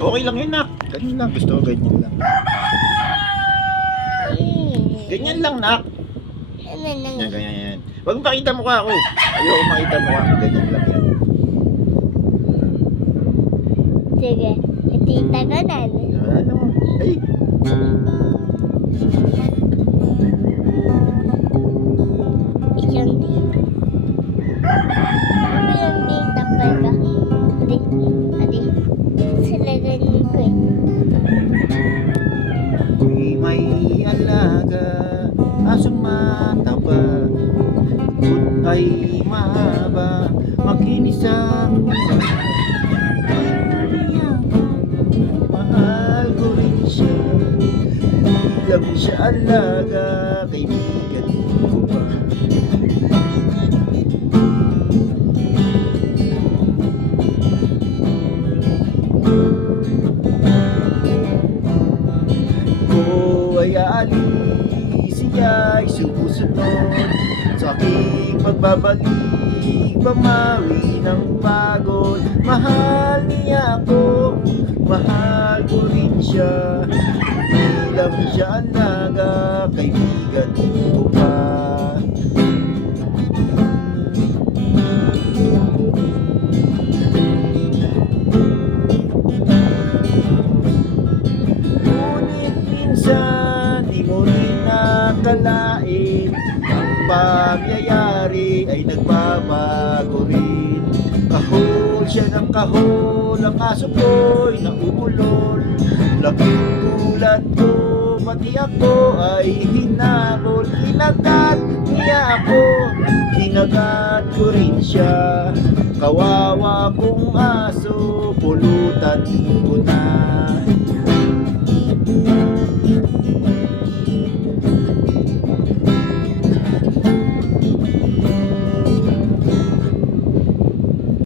Okay lang yun, nak. Ganyan lang. Gusto ko ganyan lang. Ganyan lang, nak. Ano nang... Yan, ganyan yan. Huwag mong pakita mukha ako. Ayoko makita mukha ako. Ganyan lang yan. Sige, itita ko na. Ano? Ay. Isang di. Ano yung di tapay ka? Adi. Sila ganyan ko eh. Ako'y may alaga, asong mataba, kut ay mahaba, makinis ang mata. Mahal ko rin siya, hindi lang siya alaga, kaibigan ko pa. Ay aalis, siya ay sumusunod sa aking pagbabalik, pamawi ng pagod. Mahal niya ako, mahal ko rin siya, hindi lang siya alaga, kaibigan ko pa. Ngunit minsan di mo rin nakalain, ang pagyayari ay nagbabago rin. Kahol siya ng kahol, ang aso ko'y nauulol. Laking gulat ko, pati ako ay hinabol. Kinagat niya ako, kinagat ko rin siya. Kawawa kong aso, pulutan ko na.